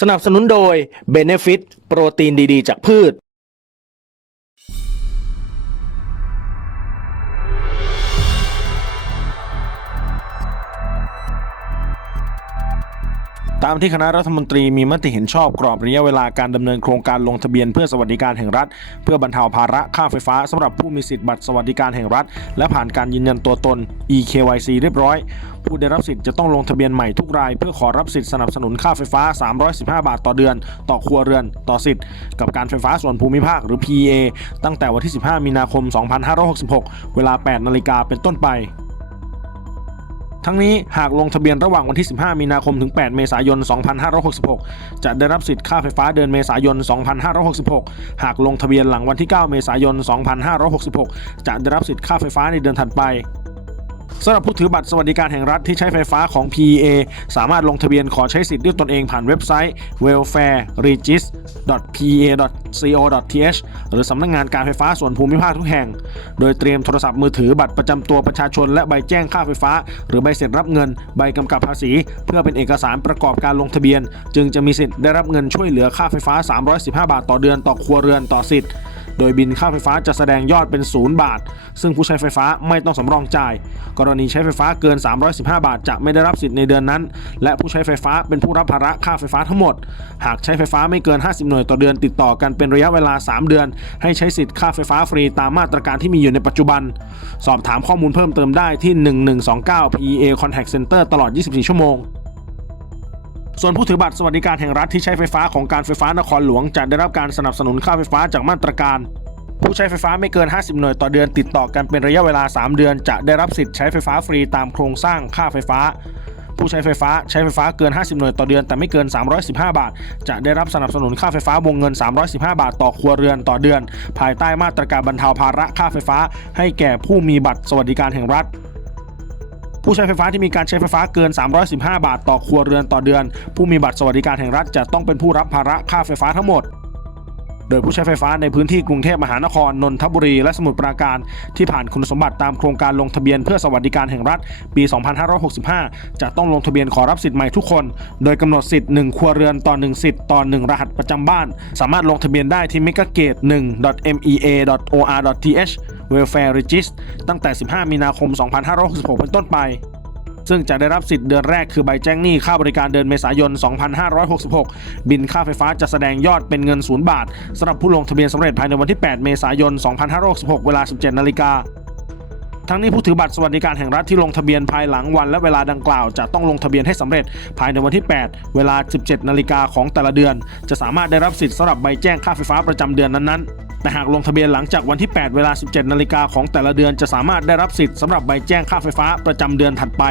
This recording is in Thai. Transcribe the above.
สนับสนุนโดย Benefit โปรตีนดีๆ จากพืช ตามที่คณะรัฐมนตรีมีมติเห็นชอบกรอบระยะเวลาการดำเนินโครงการลงทะเบียนเพื่อสวัสดิการแห่งรัฐ เพื่อบรรเทาภาระค่าไฟฟ้าสำหรับผู้มีสิทธิ์บัตรสวัสดิการแห่งรัฐ และผ่านการยืนยันตัวตน eKYC เรียบร้อย ผู้ได้รับสิทธิ์จะต้องลงทะเบียนใหม่ทุกราย เพื่อขอรับสิทธิ์สนับสนุนค่าไฟฟ้า 315 บาทต่อเดือน ต่อครัวเรือน ต่อสิทธิ์ กับการไฟฟ้าส่วนภูมิภาคหรือ PEA ตั้งแต่วันที่ 15 มีนาคม 2566 เวลา 8 นาฬิกาเป็นต้นไปทั้งนี้หากลงทะเบียนระหว่างวันที่ 15 มีนาคมถึง 8 เมษายน 2566 จะได้รับสิทธิ์ค่าไฟฟ้าเดือนเมษายน 2566 หากลงทะเบียนหลังวันที่ 9 เมษายน 2566 จะได้รับสิทธิ์ค่าไฟฟ้าในเดือนถัดไป สำหรับผู้ถือบัตรสวัสดิการแห่งรัฐที่ใช้ไฟฟ้าของ PEA สามารถลงทะเบียนขอใช้สิทธิ์ด้วยตนเองผ่านเว็บไซต์ welfareregis.pea.co.th หรือสำนักงงานการไฟฟ้าส่วนภูมิภาคทุกแห่ง โดยเตรียมโทรศัพท์มือถือบัตรประจำตัวประชาชน และใบแจ้งค่าไฟฟ้า หรือใบเสร็จรับเงิน ใบกำกับภาษี เพื่อเป็นเอกสารประกอบการลงทะเบียน จึงจะมีสิทธิ์ได้รับเงินช่วยเหลือค่าไฟฟ้า 315 บาทต่อเดือนต่อครัวเรือนต่อสิทธิ์ โดยบินค่าไฟฟ้าจะแสดงยอดเป็น 0 บาท ซึ่งผู้ใช้ไฟฟ้าไม่ต้องสำรองจ่าย กรณีใช้ไฟฟ้าเกิน 315 บาท จะไม่ได้รับสิทธิ์ในเดือนนั้น และผู้ใช้ไฟฟ้าเป็นผู้รับภาระค่าไฟฟ้าทั้งหมด หากใช้ไฟฟ้าไม่เกิน 50 หน่วยต่อเดือนติดต่อกันเป็นระยะเวลา 3 เดือน ให้ใช้สิทธิ์ค่าไฟฟ้าฟรีตามมาตรการที่มีอยู่ในปัจจุบัน สอบถามข้อมูลเพิ่มเติมได้ที่ 1129 PEA Contact Center ตลอด 24 ชั่วโมง ส่วนผู้ถือบัตรสวัสดิการแห่งรัฐที่ใช้ไฟฟ้าของการไฟฟ้านครหลวงจะได้รับการสนับสนุนค่าไฟฟ้าจากมาตรการ ผู้ใช้ไฟฟ้าไม่เกิน 50 หน่วยต่อเดือนติดต่อกันเป็นระยะเวลา 3 เดือน จะได้รับสิทธิ์ใช้ไฟฟ้าฟรีตามโครงสร้างค่าไฟฟ้า ผู้ใช้ไฟฟ้าใช้ไฟฟ้าเกิน 50 หน่วยต่อเดือน แต่ไม่เกิน 315 บาท จะได้รับสนับสนุนค่าไฟฟ้าวงเงิน 315 บาท ต่อครัวเรือนต่อเดือน ภายใต้มาตรการบรรเทาภาระค่าไฟฟ้า ให้แก่ผู้มีบัตรสวัสดิการแห่งรัฐ ผู้ใช้ไฟฟ้าที่มีการใช้ไฟฟ้าเกิน 315 บาทต่อครัวเรือนต่อเดือน ผู้มีบัตรสวัสดิการแห่งรัฐจะต้องเป็นผู้รับภาระค่าไฟฟ้าทั้งหมด โดยผู้ใช้ไฟฟ้าในพื้นที่กรุงเทพมหานคร นนทบุรี และสมุทรปราการ ที่ผ่านคุณสมบัติตามโครงการลงทะเบียนเพื่อสวัสดิการแห่งรัฐ ปี 2565 จะต้องลงทะเบียนขอรับสิทธิ์ใหม่ทุกคน โดยกำหนดสิทธิ์1ครัวเรือนต่อ 1 สิทธิ์ต่อ 1 รหัสประจำบ้าน สามารถลงทะเบียนได้ที่ m e g a g a t e 1 mea or th welfare regist ตั้งแต่ 15 มีนาคม 2566 เป็นต้นไป ซึ่งจะได้รับสิทธิ์เดือนแรกคือใบแจ้งหนี้ค่าบริการเดือนเมษายน 2566 บินค่าไฟฟ้าจะแสดงยอดเป็นเงิน 0 บาทสำหรับผู้ลงทะเบียนสำเร็จภายในวันที่ 8 เมษายน 2566 เวลา 17 นาฬิกาทั้งนี้ผู้ถือบัตรสวัสดิการแห่งรัฐที่ลงทะเบียนภายหลังวันและเวลาดังกล่าว จะต้องลงทะเบียนให้สำเร็จภายในวันที่ 8 เวลา 17 นาฬิกาของแต่ละเดือน จะสามารถได้รับสิทธิ์สำหรับใบแจ้งค่าไฟฟ้าประจำเดือนนั้นๆ แต่หากลงทะเบียนหลังจากวันที่ 8 เวลา 17 นาฬิกาของแต่ละเดือนจะสามารถได้รับสิทธิ์สำหรับใบแจ้งค่าไฟฟ้าประจำเดือนถัดไป